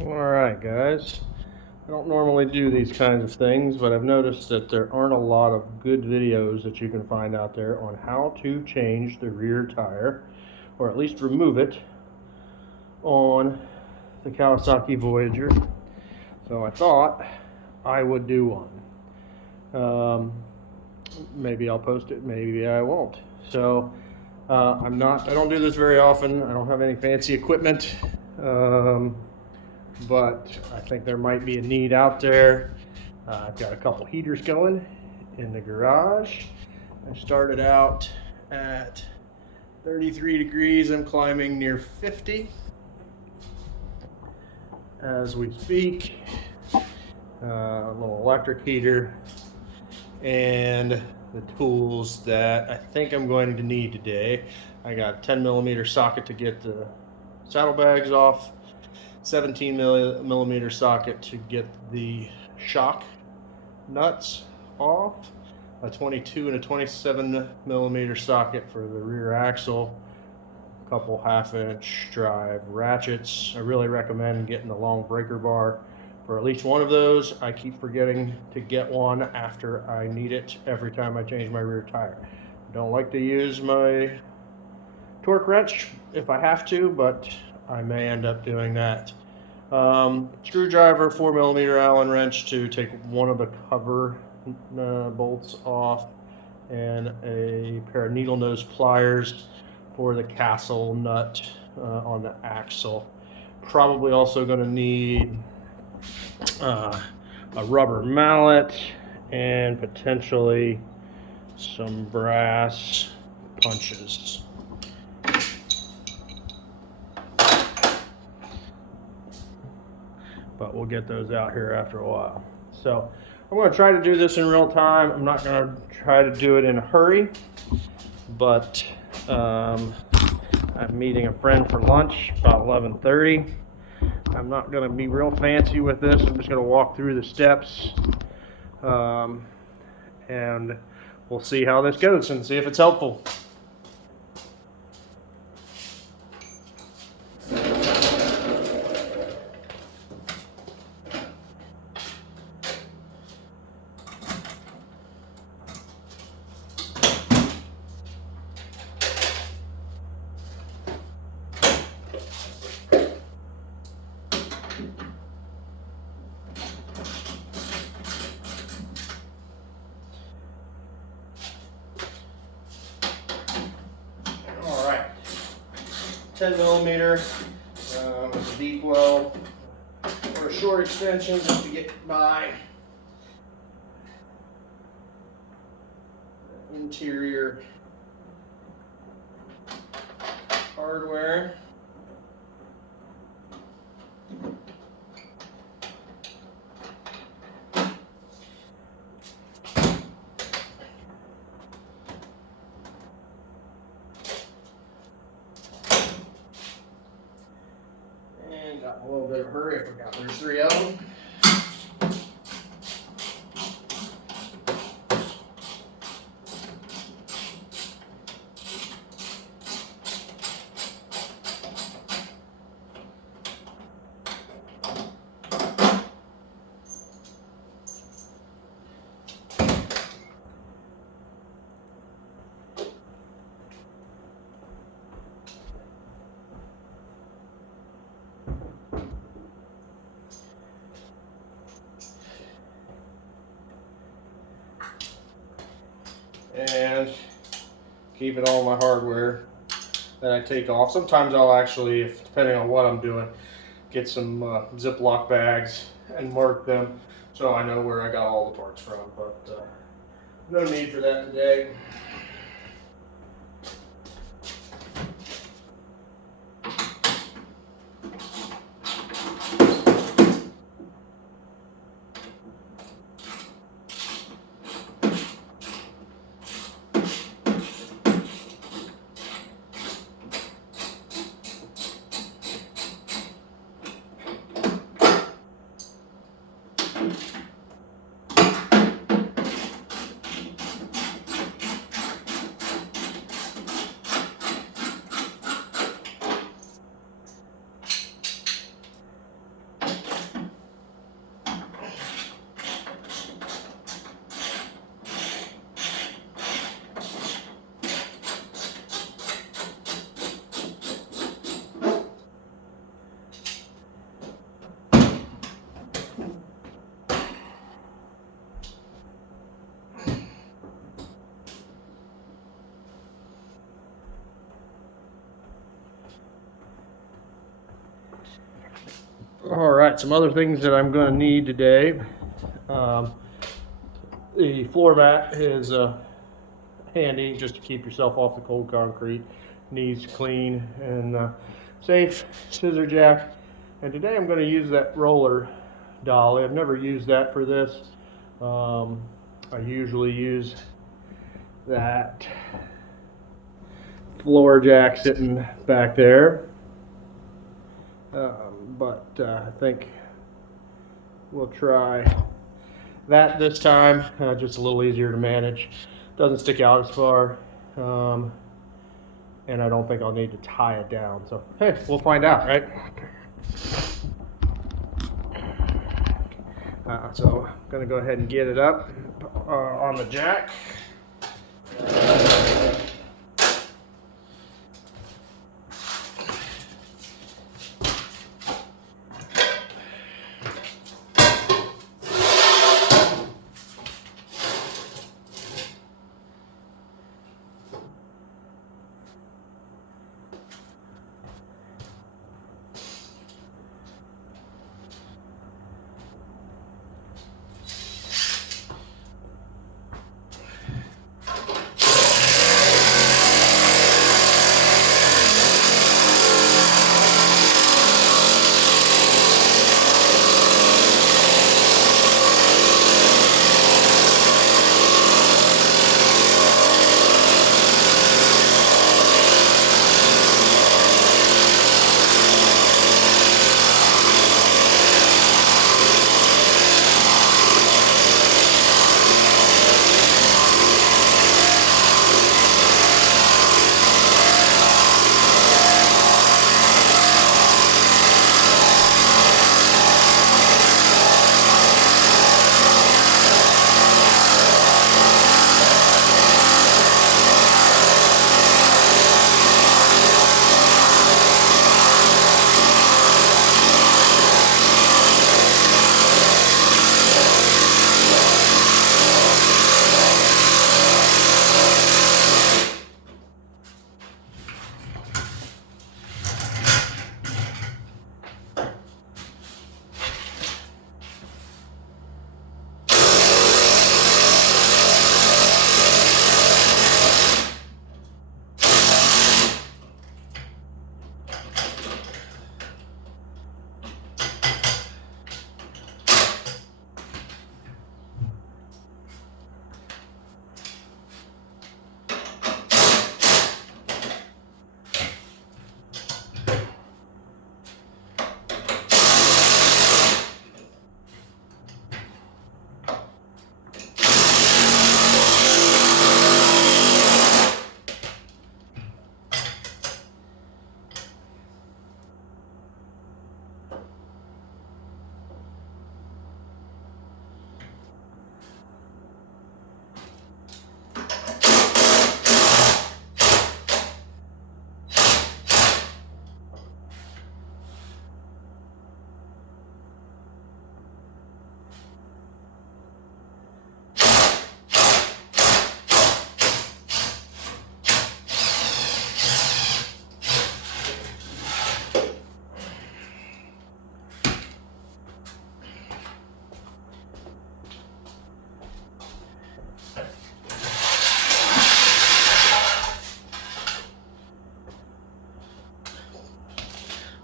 Alright guys, I don't normally do these kinds of things, but I've noticed that there aren't a lot of good videos that you can find out there on how to change the rear tire, or at least remove it, on the Kawasaki Voyager. So I thought I would do one. Maybe I'll post it, maybe I won't. So I don't do this very often. I don't have any fancy equipment. But I think there might be a need out there. I've got a couple heaters going in the garage. I started out at 33 degrees. I'm climbing near 50 as we speak. A little electric heater and the tools that I think I'm going to need today. I got a 10 millimeter socket to get the saddlebags off, 17 millimeter socket to get the shock nuts off, a 22 and a 27 millimeter socket for the rear axle, a couple 1/2-inch drive ratchets. I really recommend getting the long breaker bar for at least one of those. I keep forgetting to get one after I need it every time I change my rear tire. I don't like to use my torque wrench if I have to, but I may end up doing that. Screwdriver, 4 millimeter Allen wrench to take one of the cover bolts off, and a pair of needle nose pliers for the castle nut on the axle. Probably also going to need a rubber mallet and potentially some brass punches. But we'll get those out here after a while. So I'm going to try to do this in real time. I'm not going to try to do it in a hurry, but I'm meeting a friend for lunch about 11:30. I'm not going to be real fancy with this. I'm just going to walk through the steps, and we'll see how this goes and see if it's helpful. All right, 10 millimeter with a deep well or a short extension just to get by interior hardware. And got a little bit of hurry, I forgot there's 3 of them. And keeping all my hardware that I take off. Sometimes I'll actually, depending on what I'm doing, get some Ziploc bags and mark them so I know where I got all the parts from, but no need for that today. All right, some other things that I'm going to need today. The floor mat is handy just to keep yourself off the cold concrete. Needs clean and safe. Scissor jack. And today I'm going to use that roller dolly. I've never used that for this. I usually use that floor jack sitting back there. But I think we'll try that this time. Just a little easier to manage. Doesn't stick out as far. And I don't think I'll need to tie it down. So, hey, we'll find out, right? So I'm going to go ahead and get it up on the jack.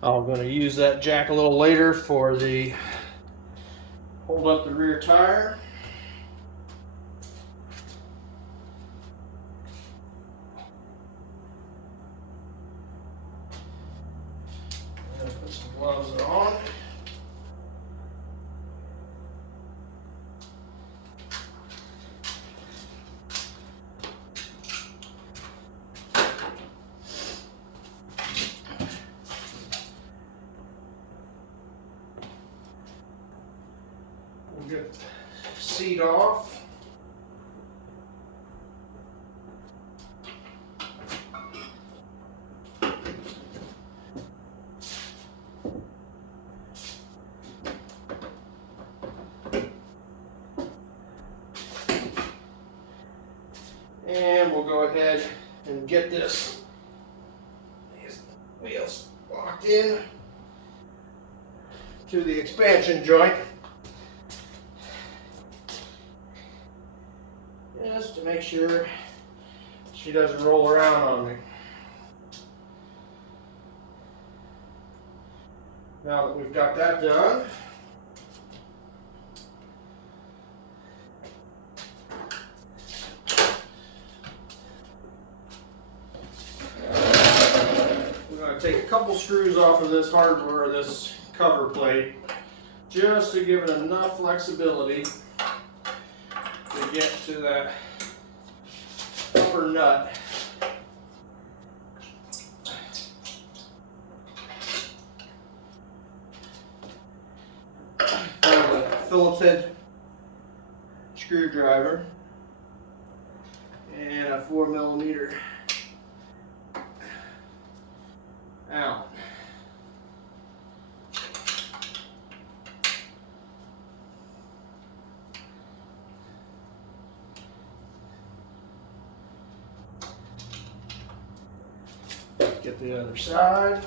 I'm going to use that jack a little later for the hold up the rear tire. And put some gloves on. We'll get the seat off. And we'll go ahead and get these wheels locked in. to the expansion joint, just to make sure she doesn't roll around on me. Now that we've got that done, we're going to take a couple screws off of this hardware, this cover plate, just to give it enough flexibility to get to that upper nut. I have a Phillips head screwdriver and a 4mm Allen. Get the other side.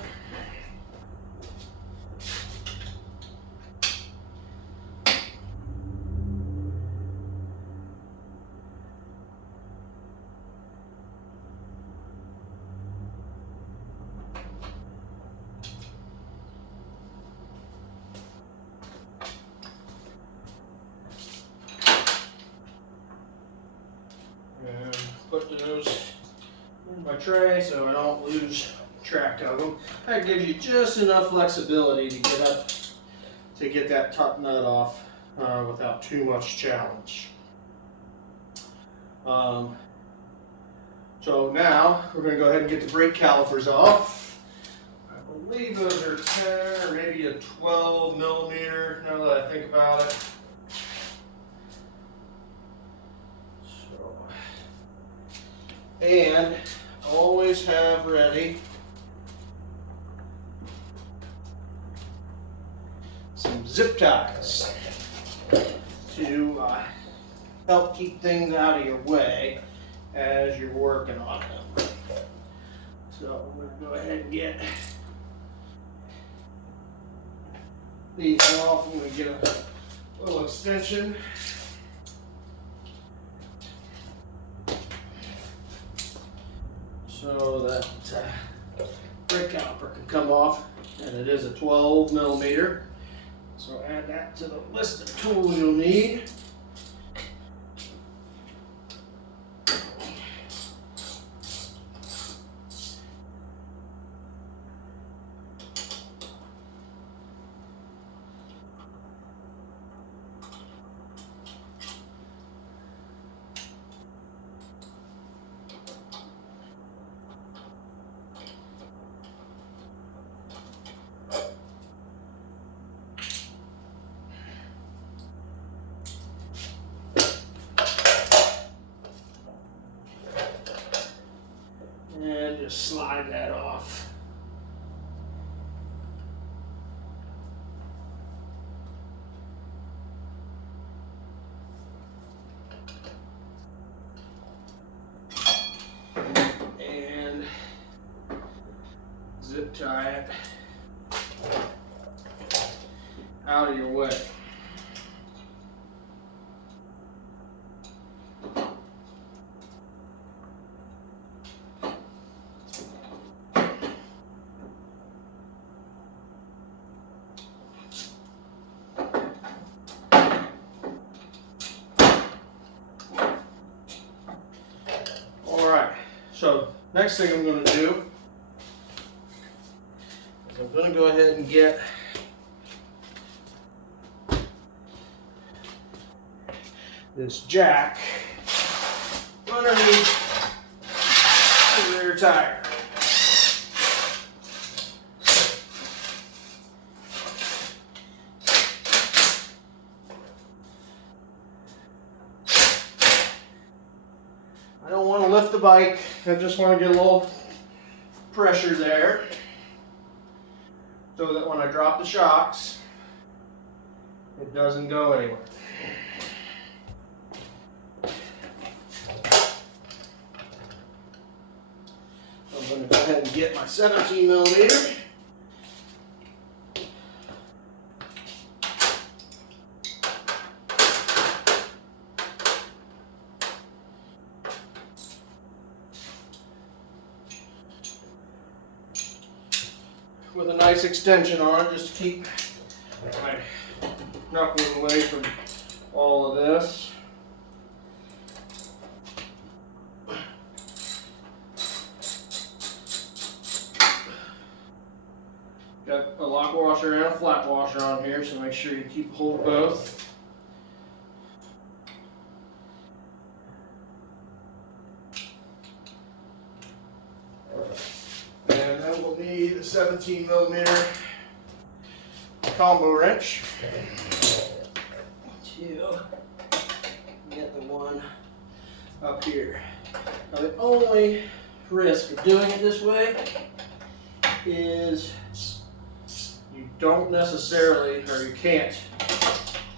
And put those in my tray so I don't lose track of them. That gives you just enough flexibility to get that top nut off without too much challenge. So now we're going to go ahead and get the brake calipers off. I believe those are 10 or maybe a 12mm now that I think about it. And always have ready some zip ties to help keep things out of your way as you're working on them. So I'm going to go ahead and get these off. I'm going to get a little extension. So that brake caliper can come off, and it is a 12mm. So add that to the list of tools you'll need. And just slide that off. And zip tie it out of your way. So next thing I'm going to do is I'm going to go ahead and get this jack underneath the rear tire. I don't want to lift the bike, I just want to get a little pressure there so that when I drop the shocks, it doesn't go anywhere. So I'm going to go ahead and get my 17mm. with a nice extension on it just to keep my knuckles away from all of this. Got a lock washer and a flat washer on here, so make sure you keep hold of both. And then we'll need a 17mm combo wrench to get the one up here. Now the only risk of doing it this way is you don't necessarily, or you can't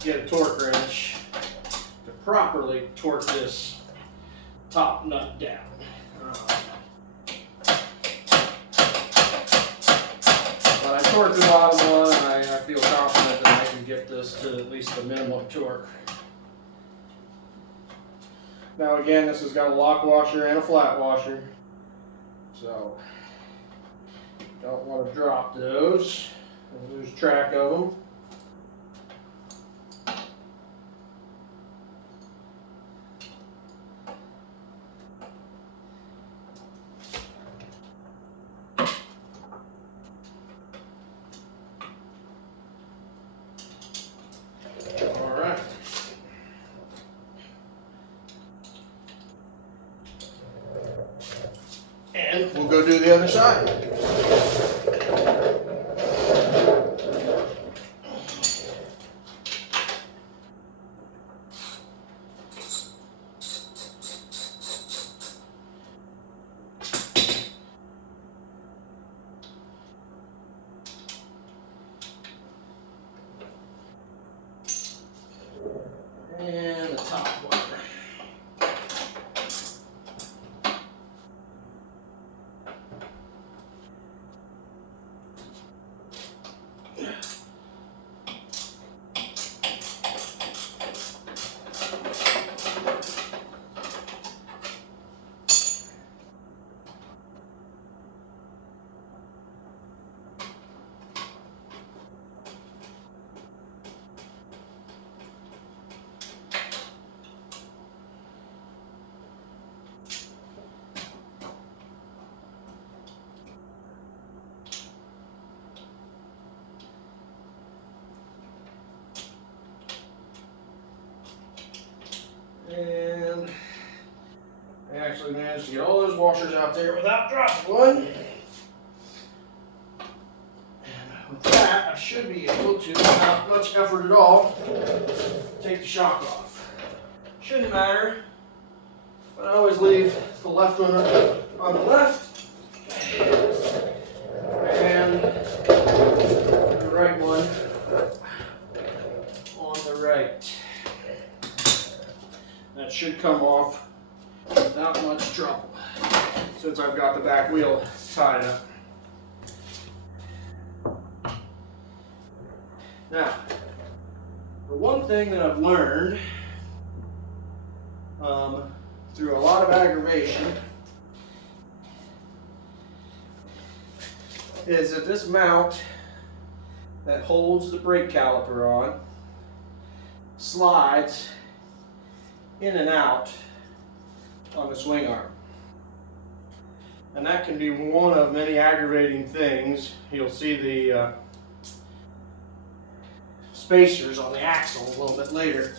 get a torque wrench to properly torque this top nut down. But I torqued the bottom one, and I feel confident that I can get this to at least the minimum torque. Now again, this has got a lock washer and a flat washer, so don't want to drop those and lose track of them. All right. And we'll go do the other side. And the top one. And I actually managed to get all those washers out there without dropping one. And with that, I should be able to, without much effort at all, take the shock off. Shouldn't matter, but I always leave the left one on the left and the right one on the right. That should come off without much trouble, since I've got the back wheel tied up. Now, the one thing that I've learned through a lot of aggravation is that this mount that holds the brake caliper on slides in and out on the swing arm. And that can be one of many aggravating things. You'll see the spacers on the axle a little bit later.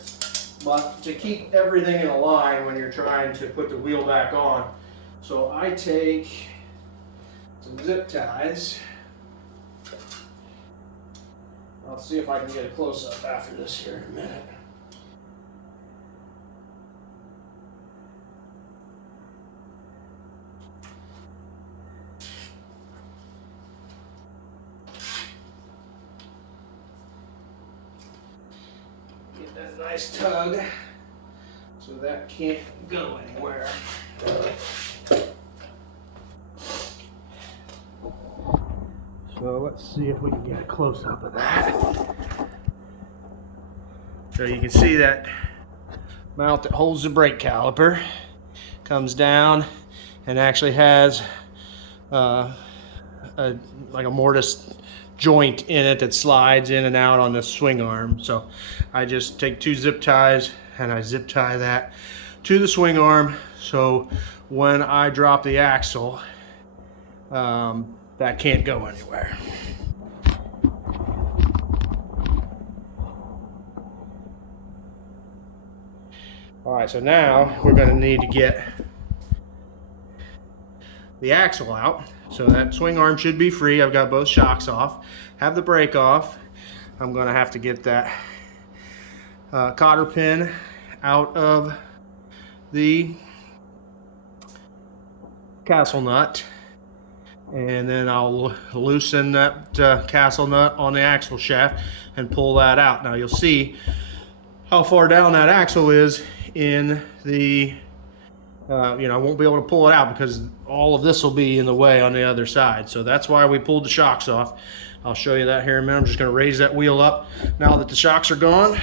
But to keep everything in a line when you're trying to put the wheel back on. So I take some zip ties. I'll see if I can get a close-up after this here in a minute. Get that nice tug so that can't go anywhere. So let's see if we can get a close-up of that. So you can see that mount that holds the brake caliper comes down and actually has a like a mortise joint in it that slides in and out on the swing arm. So I just take 2 zip ties and I zip tie that to the swing arm, so when I drop the axle, that can't go anywhere. All right, so now we're going to need to get the axle out. So that swing arm should be free. I've got both shocks off, have the brake off. I'm going to have to get that cotter pin out of the castle nut, and then I'll loosen that castle nut on the axle shaft and pull that out. Now you'll see how far down that axle is in the I won't be able to pull it out because all of this will be in the way on the other side. So that's why we pulled the shocks off. I'll show you that here in a minute. I'm just going to raise that wheel up now that the shocks are gone.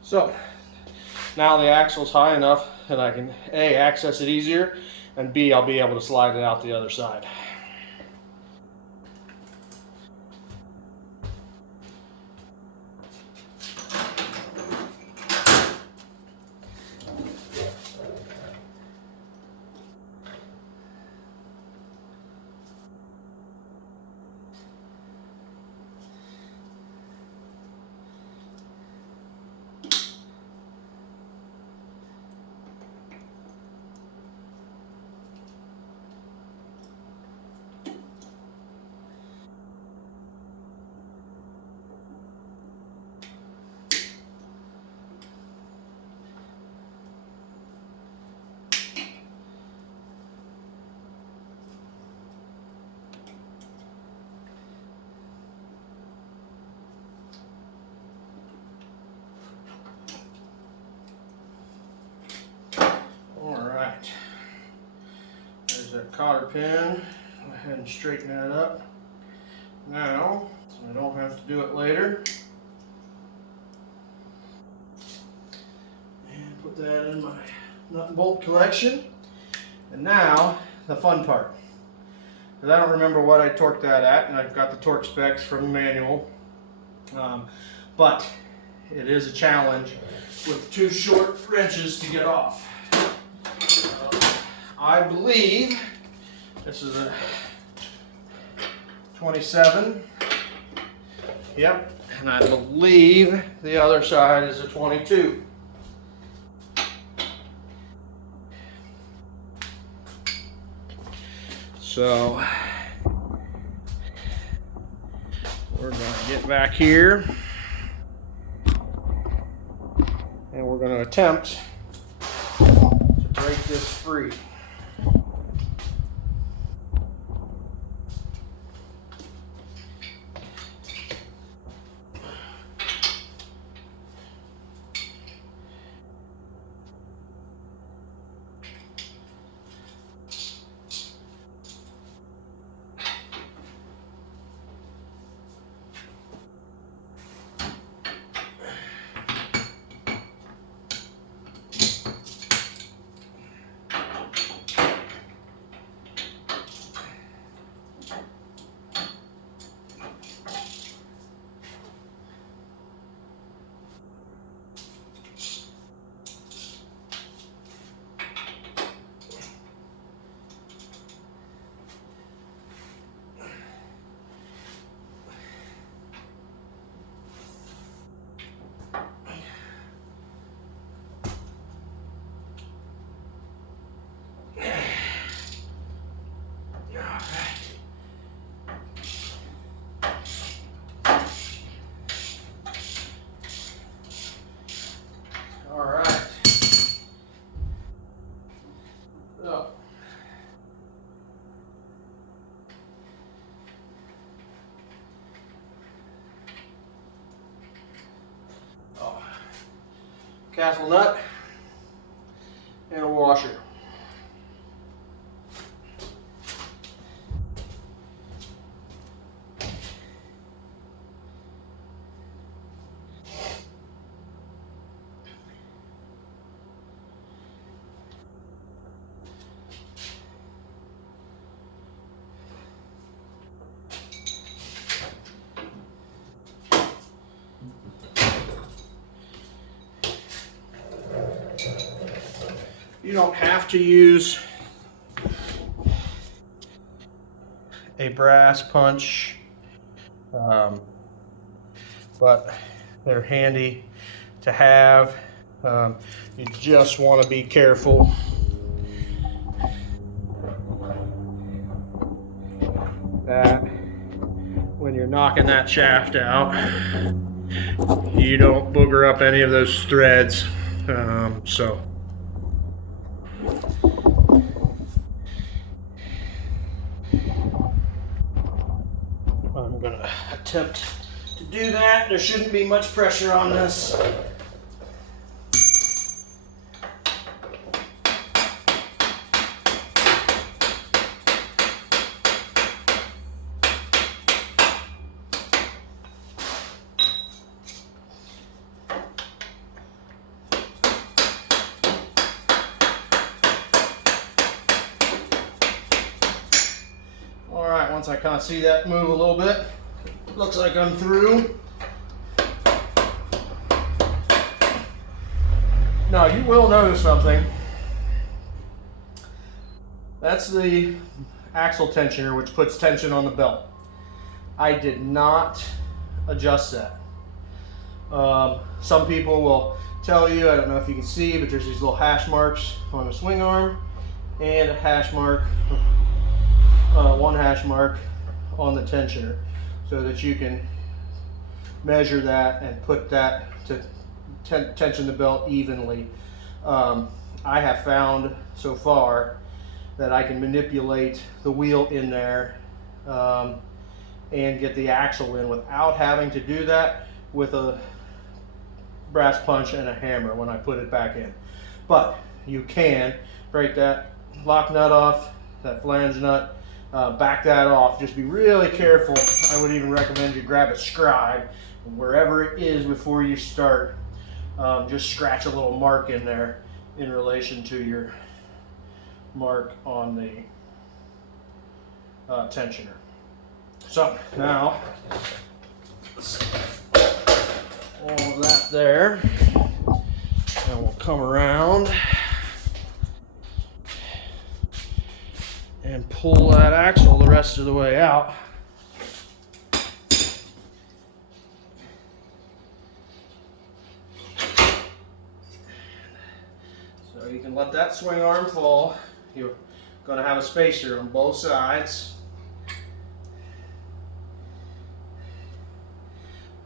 So now the axle's high enough that I can A, access it easier, and B, I'll be able to slide it out the other side. There's that cotter pin. Go ahead and straighten that up now, so I don't have to do it later. And put that in my nut and bolt collection. And now, the fun part. Because I don't remember what I torqued that at, and I've got the torque specs from the manual. But it is a challenge with 2 short wrenches to get off. I believe this is a 27. Yep, and I believe the other side is a 22. So we're going to get back here and we're going to attempt to break this free. castle nut, and a washer. You don't have to use a brass punch, but they're handy to have. You just want to be careful that when you're knocking that shaft out, you don't booger up any of those threads. So I'm going to attempt to do that. There shouldn't be much pressure on this. Alright, once I kind of see that move a little bit, looks like I'm through. Now you will notice something. That's the axle tensioner, which puts tension on the belt. I did not adjust that. Some people will tell you, I don't know if you can see, but there's these little hash marks on the swing arm and a hash mark, one hash mark on the tensioner, so that you can measure that and put that to tension the belt evenly. I have found so far that I can manipulate the wheel in there and get the axle in without having to do that with a brass punch and a hammer when I put it back in. But you can break that lock nut off, that flange nut, back that off. Just be really careful. I would even recommend you grab a scribe wherever it is before you start. Just scratch a little mark in there in relation to your mark on the tensioner. So now, all of that there, and we'll come around and pull that axle the rest of the way out. So you can let that swing arm fall. You're going to have a spacer on both sides.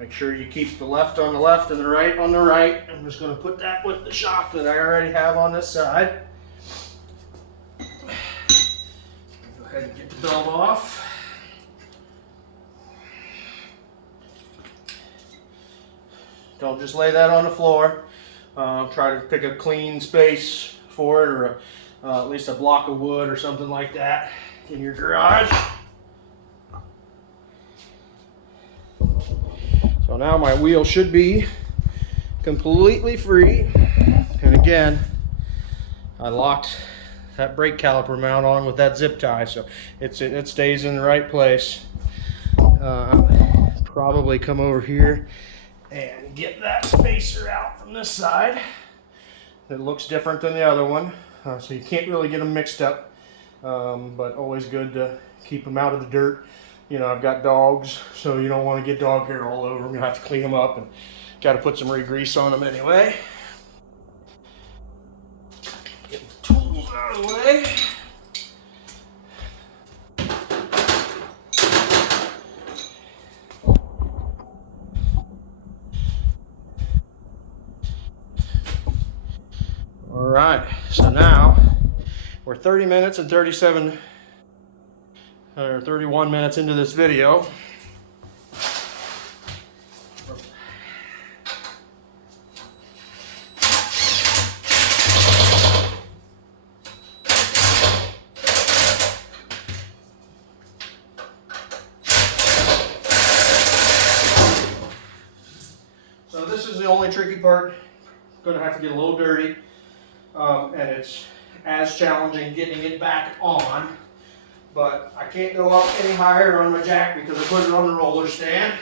Make sure you keep the left on the left and the right on the right. I'm just going to put that with the shock that I already have on this side. Go ahead and get the belt off. Don't just lay that on the floor. Try to pick a clean space for it, or at least a block of wood or something like that in your garage. So now my wheel should be completely free. And again, I locked that brake caliper mount on with that zip tie, so it stays in the right place. Probably come over here and get that spacer out from this side. It looks different than the other one, so you can't really get them mixed up, but always good to keep them out of the dirt. You know, I've got dogs, so you don't want to get dog hair all over them. You have to clean them up, and got to put some re-grease on them anyway. Get the tools out of the way. All right, so now we're 30 minutes and 31 minutes into this video. this is the only tricky part. Going to have to get a little dirty, and it's as challenging getting it back on. But I can't go up any higher on my jack because I put it on the roller stand.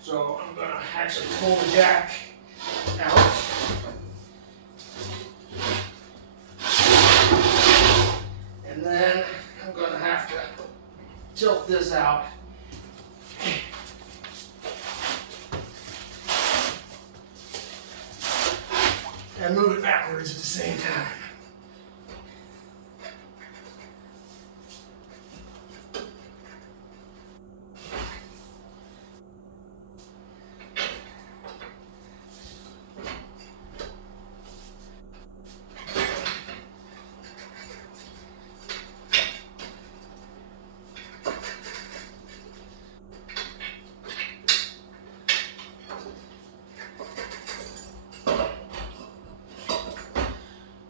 So I'm going to actually pull the jack out. And then I'm going to have to tilt this out. And move it backwards at the same time.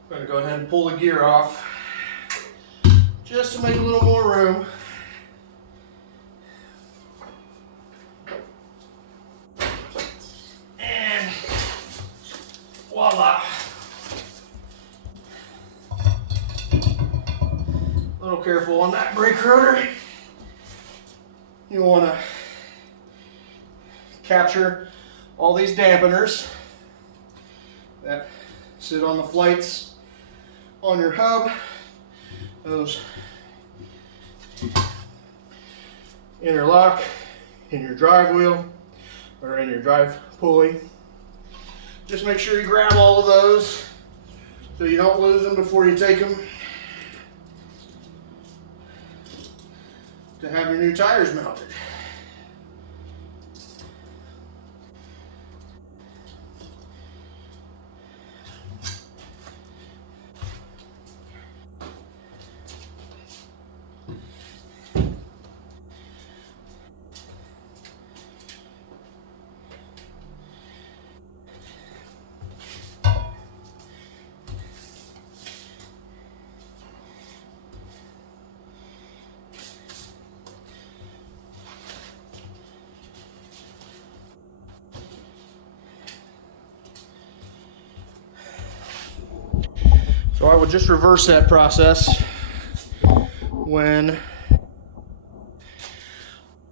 I'm going to go ahead and pull the gear off just to make a little more room. And voila. A little careful on that brake rotor. You want to capture all these dampeners that sit on the flights on your hub. Those interlock in your drive wheel or in your drive pulley. Just make sure you grab all of those so you don't lose them before you take them to have your new tires mounted. So I would just reverse that process when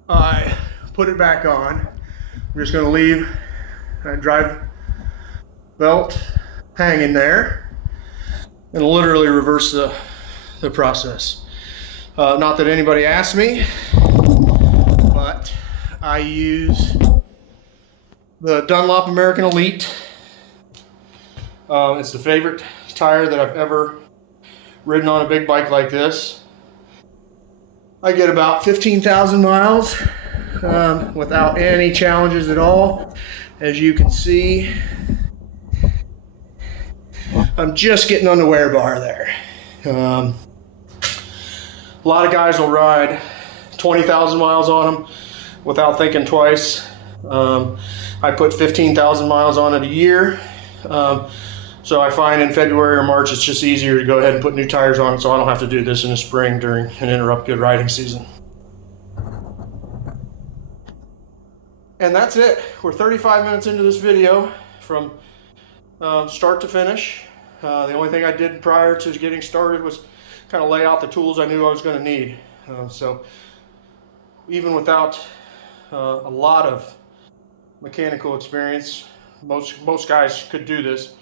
I put it back on. I'm just going to leave that drive belt hanging there and literally reverse the process. Not that anybody asked me, but I use the Dunlop American Elite. It's the favorite tire that I've ever ridden on a big bike like this. I get about 15,000 miles without any challenges at all. As you can see, I'm just getting on the wear bar there. A lot of guys will ride 20,000 miles on them without thinking twice. I put 15,000 miles on it a year. So I find in February or March it's just easier to go ahead and put new tires on it so I don't have to do this in the spring during an interrupt good riding season. And that's it. We're 35 minutes into this video from start to finish. The only thing I did prior to getting started was kind of lay out the tools I knew I was going to need. So even without a lot of mechanical experience, most guys could do this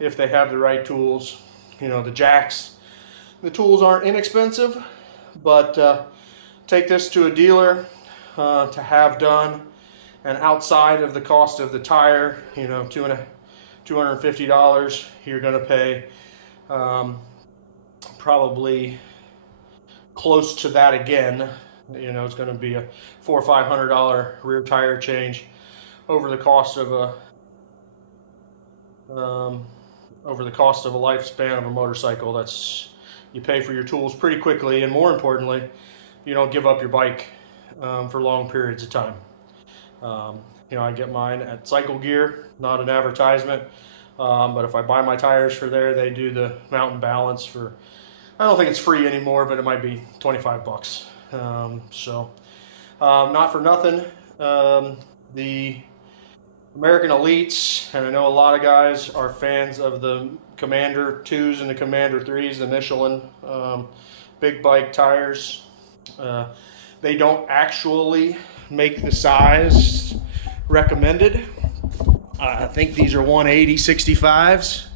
if they have the right tools. You know, the jacks, the tools aren't inexpensive, but take this to a dealer to have done, and outside of the cost of the tire, you know, $250, you're going to pay probably close to that again. You know, it's going to be a $400 or $500 rear tire change over the cost of a lifespan of a motorcycle. That's, you pay for your tools pretty quickly, and more importantly, you don't give up your bike for long periods of time. You know, I get mine at Cycle Gear, not an advertisement, but if I buy my tires for there, they do the mountain balance for, I don't think it's free anymore, but it might be 25 bucks. So not for nothing, the American Elites, and I know a lot of guys are fans of the Commander 2s and the Commander 3s, the Michelin big bike tires. They don't actually make the size recommended. I think these are 180 65s.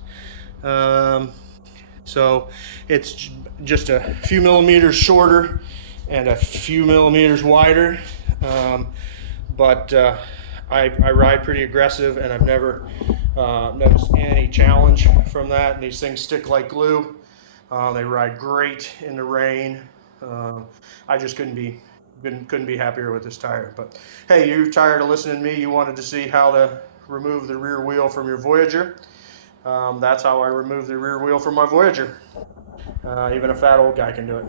So it's just a few millimeters shorter and a few millimeters wider. But I ride pretty aggressive, and I've never noticed any challenge from that. And these things stick like glue. They ride great in the rain. I just couldn't be happier with this tire. But hey, you're tired of listening to me. You wanted to see how to remove the rear wheel from your Voyager. That's how I remove the rear wheel from my Voyager. Even a fat old guy can do it.